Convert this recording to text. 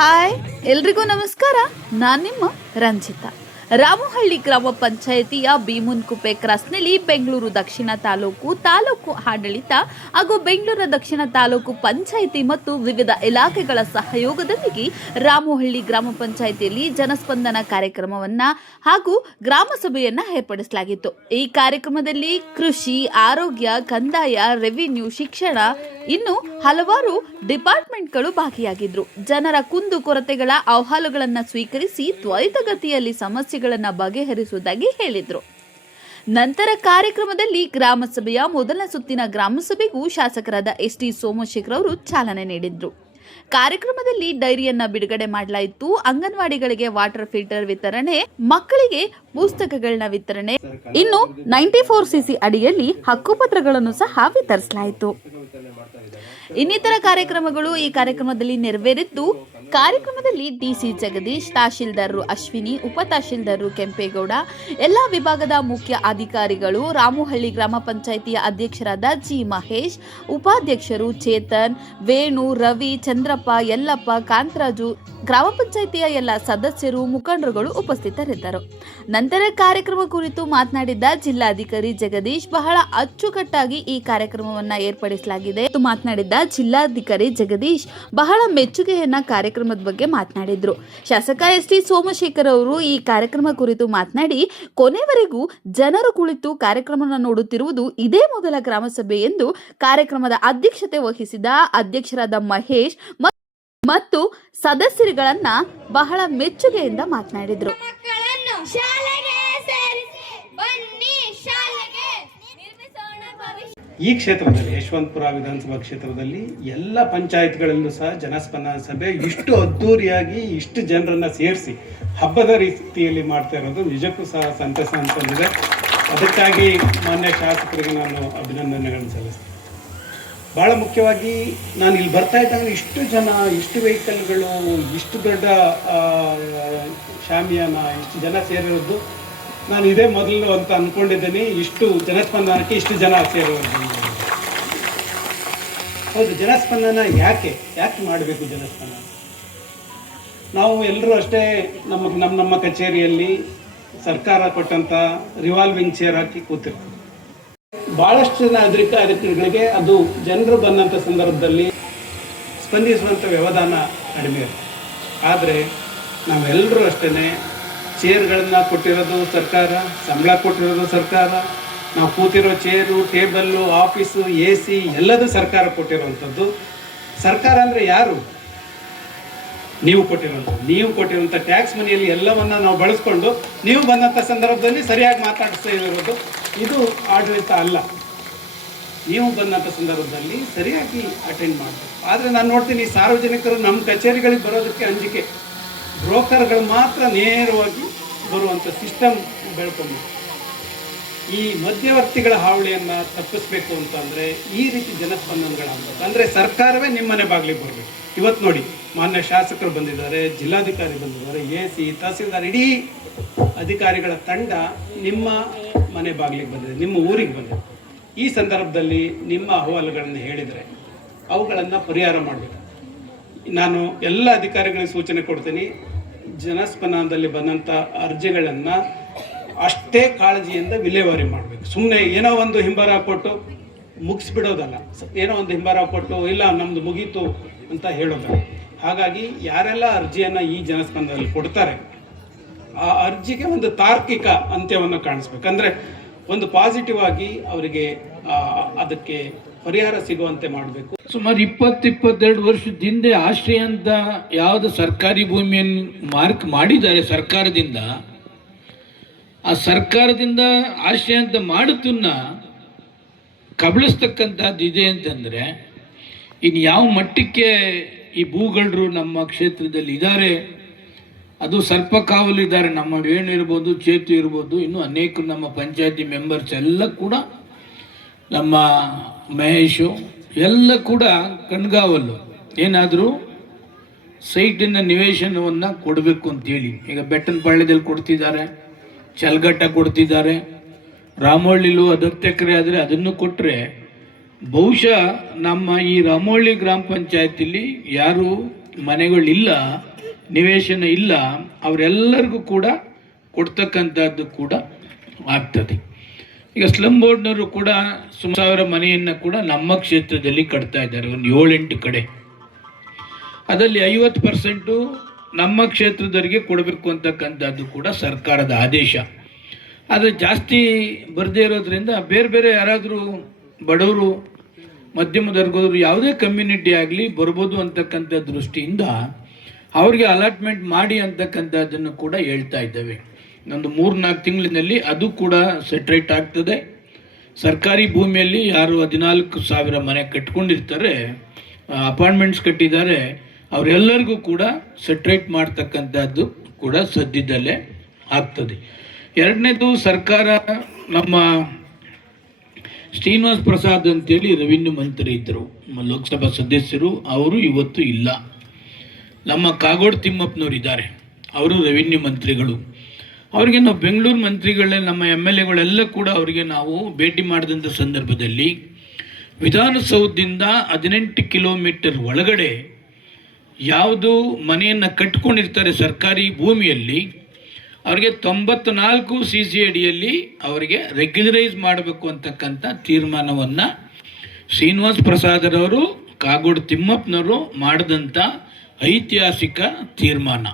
Hi ಎಲ್ರಿಗೂ ನಮಸ್ಕಾರ. ನಾನು ನಿಮ್ಮ ರಂಜಿತಾ. ರಾಮಹಳ್ಳಿ ಗ್ರಾಮ ಪಂಚಾಯಿತಿಯ ಭೀಮುನ್ಕುಪ್ಪೆ ಕ್ರಾಸ್ನಲ್ಲಿ ಬೆಂಗಳೂರು ದಕ್ಷಿಣ ತಾಲೂಕು ತಾಲೂಕು ಆಡಳಿತ ಹಾಗೂ ಬೆಂಗಳೂರು ದಕ್ಷಿಣ ತಾಲೂಕು ಪಂಚಾಯಿತಿ ಮತ್ತು ವಿವಿಧ ಇಲಾಖೆಗಳ ಸಹಯೋಗದೊಂದಿಗೆ ರಾಮಹಳ್ಳಿ ಗ್ರಾಮ ಪಂಚಾಯಿತಿಯಲ್ಲಿ ಜನಸ್ಪಂದನ ಕಾರ್ಯಕ್ರಮವನ್ನ ಹಾಗೂ ಗ್ರಾಮ ಸಭೆಯನ್ನ ಏರ್ಪಡಿಸಲಾಗಿತ್ತು. ಈ ಕಾರ್ಯಕ್ರಮದಲ್ಲಿ ಕೃಷಿ, ಆರೋಗ್ಯ, ಕಂದಾಯ, ರೆವಿನ್ಯೂ, ಶಿಕ್ಷಣ ಇನ್ನು ಹಲವಾರು ಡಿಪಾರ್ಟ್ಮೆಂಟ್ಗಳು ಭಾಗಿಯಾಗಿದ್ರು. ಜನರ ಕುಂದು ಕೊರತೆಗಳ ಅಹವಾಲುಗಳನ್ನು ಸ್ವೀಕರಿಸಿ ತ್ವರಿತಗತಿಯಲ್ಲಿ ಸಮಸ್ಯೆಗಳನ್ನ ಬಗೆಹರಿಸುವುದಾಗಿ ಹೇಳಿದ್ರು. ನಂತರ ಕಾರ್ಯಕ್ರಮದಲ್ಲಿ ಗ್ರಾಮಸಭೆಯ ಮೊದಲ ಸುತ್ತಿನ ಗ್ರಾಮಸಭೆಗೂ ಶಾಸಕರಾದ ಎಸ್ ಟಿ ಸೋಮಶೇಖರ್ ಅವರು ಚಾಲನೆ ನೀಡಿದ್ರು. ಕಾರ್ಯಕ್ರಮದಲ್ಲಿ ಡೈರಿಯನ್ನ ಬಿಡುಗಡೆ ಮಾಡಲಾಯಿತು. ಅಂಗನವಾಡಿಗಳಿಗೆ ವಾಟರ್ ಫಿಲ್ಟರ್ ವಿತರಣೆ, ಮಕ್ಕಳಿಗೆ ಪುಸ್ತಕಗಳನ್ನ ವಿತರಣೆ, ಇನ್ನು ನೈಂಟಿ ಫೋರ್ ಸಿಸಿ ಅಡಿಯಲ್ಲಿ ಹಕ್ಕುಪತ್ರಗಳನ್ನು ಸಹ ವಿತರಿಸಲಾಯಿತು. ಇನ್ನಿತರ ಕಾರ್ಯಕ್ರಮಗಳು ಈ ಕಾರ್ಯಕ್ರಮದಲ್ಲಿ ನೆರವೇರಿದ್ದು ಕಾರ್ಯಕ್ರಮದಲ್ಲಿ ಡಿಸಿ ಜಗದೀಶ್, ತಹಶೀಲ್ದಾರರು ಅಶ್ವಿನಿ ಉಪ ತಹಶೀಲ್ದಾರರು ಕೆಂಪೇಗೌಡ, ಎಲ್ಲಾ ವಿಭಾಗದ ಮುಖ್ಯ ಅಧಿಕಾರಿಗಳು, ರಾಮುಹಳ್ಳಿ ಗ್ರಾಮ ಪಂಚಾಯಿತಿಯ ಅಧ್ಯಕ್ಷರಾದ ಜಿ ಮಹೇಶ್, ಉಪಾಧ್ಯಕ್ಷರು ಚೇತನ್, ವೇಣು, ರವಿ, ಚಂದ್ರಪ್ಪ, ಯಲ್ಲಪ್ಪ, ಕಾಂತರಾಜು, ಗ್ರಾಮ ಪಂಚಾಯಿತಿಯ ಎಲ್ಲ ಸದಸ್ಯರು, ಮುಖಂಡರುಗಳು ಉಪಸ್ಥಿತರಿದ್ದರು. ನಂತರ ಕಾರ್ಯಕ್ರಮ ಕುರಿತು ಮಾತನಾಡಿದ ಜಿಲ್ಲಾಧಿಕಾರಿ ಜಗದೀಶ್, ಬಹಳ ಅಚ್ಚುಕಟ್ಟಾಗಿ ಈ ಕಾರ್ಯಕ್ರಮವನ್ನ ಏರ್ಪಡಿಸಲಾಗಿದೆ. ಮಾತನಾಡಿದ ಜಿಲ್ಲಾಧಿಕಾರಿ ಜಗದೀಶ್, ಬಹಳ ಮೆಚ್ಚುಗೆಯನ್ನ ಕಾರ್ಯಕ್ರಮದ ಬಗ್ಗೆ ಮಾತನಾಡಿದ್ರು. ಶಾಸಕ ಎಸ್ ಟಿ ಸೋಮಶೇಖರ್ ಅವರು ಈ ಕಾರ್ಯಕ್ರಮ ಕುರಿತು ಮಾತನಾಡಿ, ಕೊನೆವರೆಗೂ ಜನರು ಕುಳಿತು ಕಾರ್ಯಕ್ರಮವನ್ನು ನೋಡುತ್ತಿರುವುದು ಇದೇ ಮೊದಲ ಗ್ರಾಮಸಭೆ ಎಂದು ಕಾರ್ಯಕ್ರಮದ ಅಧ್ಯಕ್ಷತೆ ವಹಿಸಿದ ಅಧ್ಯಕ್ಷರಾದ ಮಹೇಶ್ ಮತ್ತು ಸದಸ್ಯರುಗಳನ್ನ ಬಹಳ ಮೆಚ್ಚುಗೆಯಿಂದ ಮಾತನಾಡಿದ್ರು. ಈ ಕ್ಷೇತ್ರದಲ್ಲಿ ಯಶವಂತಪುರ ವಿಧಾನಸಭಾ ಕ್ಷೇತ್ರದಲ್ಲಿ ಎಲ್ಲ ಪಂಚಾಯತ್ಗಳಲ್ಲೂ ಸಹ ಜನಸ್ಪಂದನ ಸಭೆ ಇಷ್ಟು ಅದ್ದೂರಿಯಾಗಿ ಇಷ್ಟು ಜನರನ್ನು ಸೇರಿಸಿ ಹಬ್ಬದ ರೀತಿಯಲ್ಲಿ ಮಾಡ್ತಾ ಇರೋದು ನಿಜಕ್ಕೂ ಸಹ ಸಂತಸ ಅಂತಂದಿದೆ ಅದಕ್ಕಾಗಿ ಮಾನ್ಯ ಶಾಸಕರಿಗೆ ನಾನು ಅಭಿನಂದನೆಗಳನ್ನು ಸಲ್ಲಿಸ್ತೀನಿ. ಭಾಳ ಮುಖ್ಯವಾಗಿ ನಾನು ಇಲ್ಲಿ ಬರ್ತಾ ಇದ್ದಾಗ ಇಷ್ಟು ಜನ, ಇಷ್ಟು ವೆಹಿಕಲ್ಗಳು, ಇಷ್ಟು ದೊಡ್ಡ ಶಾಮಿಯಾನ, ಇಷ್ಟು ಜನ ಸೇರಿರೋದು ನಾನು ಇದೇ ಮೊದಲು ಅಂತ ಅಂದ್ಕೊಂಡಿದ್ದೀನಿ ಇಷ್ಟು ಜನಸ್ಪಂದನಕ್ಕೆ ಇಷ್ಟು ಜನ ಸೇರಿರೋದು. ಹೌದು ಜನಸ್ಪಂದನ ಯಾಕೆ? ಯಾಕೆ ಮಾಡಬೇಕು ಜನಸ್ಪಂದನ ನಾವು ಎಲ್ಲರೂ ಅಷ್ಟೇ ನಮ್ಮ ನಮ್ಮ ನಮ್ಮ ಕಚೇರಿಯಲ್ಲಿ ಸರ್ಕಾರ ಕೊಟ್ಟಂಥ ರಿವಾಲ್ವಿಂಗ್ ಚೇರ್ ಹಾಕಿ ಕೂತಿರ್ತೀವಿ. ಭಾಳಷ್ಟು ಜನ ಅಧಿಕ ಅಧಿಕಾರಿಗಳಿಗೆ ಅದು ಜನರು ಬಂದಂಥ ಸಂದರ್ಭದಲ್ಲಿ ಸ್ಪಂದಿಸುವಂಥ ವ್ಯವಧಾನ ಕಡಿಮೆ ಇರುತ್ತೆ. ಆದರೆ ನಾವೆಲ್ಲರೂ ಅಷ್ಟೇ ಚೇರ್ಗಳನ್ನು ಕೊಟ್ಟಿರೋದು ಸರ್ಕಾರ, ಸಂಬಳ ಕೊಟ್ಟಿರೋದು ಸರ್ಕಾರ ನಾವು ಕೂತಿರೋ chair, table, office, A C, ಎಲ್ಲದೂ ಸರ್ಕಾರ ಕೊಟ್ಟಿರುವಂಥದ್ದು. ಸರ್ಕಾರ ಅಂದರೆ ಯಾರು? ನೀವು ಕೊಟ್ಟಿರುವಂಥದ್ದು. ನೀವು ಕೊಟ್ಟಿರುವಂಥ ಟ್ಯಾಕ್ಸ್ ಮನೆಯಲ್ಲಿ ಎಲ್ಲವನ್ನ ನಾವು ಬಳಸ್ಕೊಂಡು ನೀವು ಬಂದಂಥ ಸಂದರ್ಭದಲ್ಲಿ ಸರಿಯಾಗಿ ಮಾತಾಡಿಸ್ತಾ ಇರೋದು. ಇದು ಆಡಳಿತ ಅಲ್ಲ. ನೀವು ಬಂದಂಥ ಸಂದರ್ಭದಲ್ಲಿ ಸರಿಯಾಗಿ ಅಟೆಂಡ್ ಮಾಡಬೇಕು. ಆದರೆ ನಾನು ನೋಡ್ತೀನಿ ಸಾರ್ವಜನಿಕರು ನಮ್ಮ ಕಚೇರಿಗಳಿಗೆ ಬರೋದಕ್ಕೆ ಅಂಜಿಕೆ. ಬ್ರೋಕರ್ಗಳು ಮಾತ್ರ ನೇರವಾಗಿ ಬರುವಂಥ ಸಿಸ್ಟಮ್ ಬೆಳ್ಕೊಂಡು ಈ ಮಧ್ಯವರ್ತಿಗಳ ಹಾವಳಿಯನ್ನು ತಪ್ಪಿಸ್ಬೇಕು ಅಂತಂದರೆ ಈ ರೀತಿ ಜನಸ್ಪಂದನಗಳಾಗಬೇಕು. ಅಂದರೆ ಸರ್ಕಾರವೇ ನಿಮ್ಮನೆ ಬಾಗಿಲಿಗೆ ಬರಬೇಕು. ಇವತ್ತು ನೋಡಿ, ಮಾನ್ಯ ಶಾಸಕರು ಬಂದಿದ್ದಾರೆ, ಜಿಲ್ಲಾಧಿಕಾರಿ ಬಂದಿದ್ದಾರೆ, ಎ ಸಿ, ತಹಸೀಲ್ದಾರ್, ಇಡೀ ಅಧಿಕಾರಿಗಳ ತಂಡ ನಿಮ್ಮ ಮನೆ ಬಾಗಿಲಿಗೆ ಬಂದಿದೆ, ನಿಮ್ಮ ಊರಿಗೆ ಬಂದಿದೆ. ಈ ಸಂದರ್ಭದಲ್ಲಿ ನಿಮ್ಮ ಅಹವಾಲುಗಳನ್ನು ಹೇಳಿದರೆ ಅವುಗಳನ್ನು ಪರಿಹಾರ ಮಾಡಬೇಕು. ನಾನು ಎಲ್ಲ ಅಧಿಕಾರಿಗಳಿಗೆ ಸೂಚನೆ ಕೊಡ್ತೀನಿ, ಜನಸ್ಪಂದನದಲ್ಲಿ ಬಂದಂಥ ಅರ್ಜಿಗಳನ್ನು ಅಷ್ಟೇ ಕಾಳಜಿಯಿಂದ ವಿಲೇವಾರಿ ಮಾಡಬೇಕು. ಸುಮ್ಮನೆ ಏನೋ ಒಂದು ಹಿಂಬರ ಕೊಟ್ಟು ಮುಗಿಸ್ಬಿಡೋದಲ್ಲ. ಏನೋ ಒಂದು ಹಿಂಬರ ಕೊಟ್ಟು, ಇಲ್ಲ ನಮ್ಮದು ಮುಗೀತು ಅಂತ ಹೇಳೋದಲ್ಲ. ಹಾಗಾಗಿ ಯಾರೆಲ್ಲ ಅರ್ಜಿಯನ್ನು ಈ ಜನಸ್ಪಂದದಲ್ಲಿ ಕೊಡ್ತಾರೆ, ಆ ಅರ್ಜಿಗೆ ಒಂದು ತಾರ್ಕಿಕ ಅಂತ್ಯವನ್ನು ಕಾಣಿಸ್ಬೇಕಂದ್ರೆ ಒಂದು ಪಾಸಿಟಿವ್ ಆಗಿ ಅವರಿಗೆ ಅದಕ್ಕೆ ಪರಿಹಾರ ಸಿಗುವಂತೆ ಮಾಡಬೇಕು. ಸುಮಾರು ಇಪ್ಪತ್ತು ಇಪ್ಪತ್ತೆರಡು ವರ್ಷದ ಹಿಂದೆ ಆಶ್ರಯ ಅಂತ ಯಾವುದು ಸರ್ಕಾರಿ ಭೂಮಿಯನ್ನು ಮಾರ್ಕ್ ಮಾಡಿದ್ದಾರೆ ಸರ್ಕಾರದಿಂದ ಆ ಸರ್ಕಾರದಿಂದ ಆಶ್ರಯ ಅಂತ ಮಾಡುತ್ತನ್ನ ಕಬಳಿಸ್ತಕ್ಕಂಥದ್ದು ಇದೆ ಅಂತಂದರೆ ಇನ್ನು ಯಾವ ಮಟ್ಟಕ್ಕೆ ಈ ಭೂಗಳರು ನಮ್ಮ ಕ್ಷೇತ್ರದಲ್ಲಿ ಇದ್ದಾರೆ ಅದು ಸರ್ಪ ಕಾವಲು ಇದ್ದಾರೆ, ನಮ್ಮ ವೇಣು ಇರ್ಬೋದು, ಚೇತು ಇರ್ಬೋದು, ಇನ್ನು ಅನೇಕ ನಮ್ಮ ಪಂಚಾಯತಿ ಮೆಂಬರ್ಸ್ ಎಲ್ಲ ಕೂಡ ನಮ್ಮ ಮಹೇಶು ಎಲ್ಲ ಕೂಡ ಕಣ್ಗಾವಲು. ಏನಾದರೂ ಸೈಟಿನ ನಿವೇಶನವನ್ನು ಕೊಡಬೇಕು ಅಂತೇಳಿ. ಈಗ ಬೆಟ್ಟನಪಾಳ್ಯದಲ್ಲಿ ಕೊಡ್ತಿದ್ದಾರೆ. ಚಲ್ಗಟ್ಟ ಕೊಡ್ತಿದ್ದಾರೆ. ರಾಮಹಳ್ಳಿಲೂ ಹತ್ತು ಎಕರೆ ಆದರೆ ಅದನ್ನು ಕೊಟ್ಟರೆ ಬಹುಶಃ ನಮ್ಮ ಈ ರಾಮಹಳ್ಳಿ ಗ್ರಾಮ ಪಂಚಾಯತಿಲಿ ಯಾರು ಮನೆಗಳಿಲ್ಲ, ನಿವೇಶನ ಇಲ್ಲ, ಅವರೆಲ್ಲರಿಗೂ ಕೂಡ ಕೊಡ್ತಕ್ಕಂಥದ್ದು ಕೂಡ ಆಗ್ತದೆ. ಈಗ ಸ್ಲಮ್ ಬೋರ್ಡ್ನವರು ಕೂಡ ಸುಮಾರು ಸಾವಿರ ಮನೆಯನ್ನು ಕೂಡ ನಮ್ಮ ಕ್ಷೇತ್ರದಲ್ಲಿ ಕಟ್ತಾ ಇದ್ದಾರೆ, ಒಂದು ಏಳೆಂಟು ಕಡೆ. ಅದರಲ್ಲಿ ಐವತ್ತು ಪರ್ಸೆಂಟು ನಮ್ಮ ಕ್ಷೇತ್ರದವರಿಗೆ ಕೊಡಬೇಕು ಅಂತಕ್ಕಂಥದ್ದು ಕೂಡ ಸರ್ಕಾರದ ಆದೇಶ. ಆದರೆ ಜಾಸ್ತಿ ಬರದೇ ಇರೋದ್ರಿಂದ ಬೇರೆ ಬೇರೆ ಯಾರಾದರೂ ಬಡವರು, ಮಧ್ಯಮ ವರ್ಗದವರು ಯಾವುದೇ ಕಮ್ಯುನಿಟಿ ಆಗಲಿ ಬರ್ಬೋದು ಅಂತಕ್ಕಂಥ ದೃಷ್ಟಿಯಿಂದ ಅವ್ರಿಗೆ ಅಲಾಟ್ಮೆಂಟ್ ಮಾಡಿ ಅಂತಕ್ಕಂಥದ್ದನ್ನು ಕೂಡ ಹೇಳ್ತಾ ಇದ್ದೇವೆ. ಒಂದು ಮೂರು ನಾಲ್ಕು ತಿಂಗಳಿನಲ್ಲಿ ಅದು ಕೂಡ ಸೆಟ್ರೇಟ್ ಆಗ್ತದೆ. ಸರ್ಕಾರಿ ಭೂಮಿಯಲ್ಲಿ ಯಾರು ಹದಿನಾಲ್ಕು ಸಾವಿರ ಮನೆ ಕಟ್ಕೊಂಡಿರ್ತಾರೆ, ಅಪಾರ್ಟ್ಮೆಂಟ್ಸ್ ಕಟ್ಟಿದ್ದಾರೆ ಅವರೆಲ್ಲರಿಗೂ ಕೂಡ ಸೆಟ್ರೇಟ್ ಮಾಡ್ತಕ್ಕಂಥದ್ದು ಕೂಡ ಸದ್ಯದಲ್ಲೇ ಆಗ್ತದೆ. ಎರಡನೇದು ಸರ್ಕಾರ ನಮ್ಮ ಶ್ರೀನಿವಾಸ್ ಪ್ರಸಾದ್ ಅಂತೇಳಿ ರೆವಿನ್ಯೂ ಮಂತ್ರಿ ಇದ್ದರು. ನಮ್ಮ ಲೋಕಸಭಾ ಸದಸ್ಯರು, ಅವರು ಇವತ್ತು ಇಲ್ಲ. ನಮ್ಮ ಕಾಗೋಡು ತಿಮ್ಮಪ್ಪನವ್ರು ಇದ್ದಾರೆ. ಅವರು ರೆವಿನ್ಯೂ ಮಂತ್ರಿಗಳು. ಅವರಿಗೆ ನಾವು ಬೆಂಗಳೂರು ಮಂತ್ರಿಗಳೇ, ನಮ್ಮ ಎಂ ಎಲ್ ಎಗಳೆಲ್ಲ ಕೂಡ ಅವರಿಗೆ ನಾವು ಭೇಟಿ ಮಾಡಿದಂಥ ಸಂದರ್ಭದಲ್ಲಿ ವಿಧಾನಸೌಧದಿಂದ ಹದಿನೆಂಟು ಕಿಲೋಮೀಟರ್ ಒಳಗಡೆ ಯಾವುದು ಮನೆಯನ್ನು ಕಟ್ಕೊಂಡಿರ್ತಾರೆ ಸರ್ಕಾರಿ ಭೂಮಿಯಲ್ಲಿ, ಅವರಿಗೆ ತೊಂಬತ್ನಾಲ್ಕು ಸಿ ಸಿ ಅಡಿಯಲ್ಲಿ ಅವರಿಗೆ ರೆಗ್ಯುಲರೈಸ್ ಮಾಡಬೇಕು ಅಂತಕ್ಕಂಥ ತೀರ್ಮಾನವನ್ನು ಶ್ರೀನಿವಾಸ್ ಪ್ರಸಾದರವರು ಕಾಗೋಡು ತಿಮ್ಮಪ್ಪನವರು ಮಾಡಿದಂಥ ಐತಿಹಾಸಿಕ ತೀರ್ಮಾನ.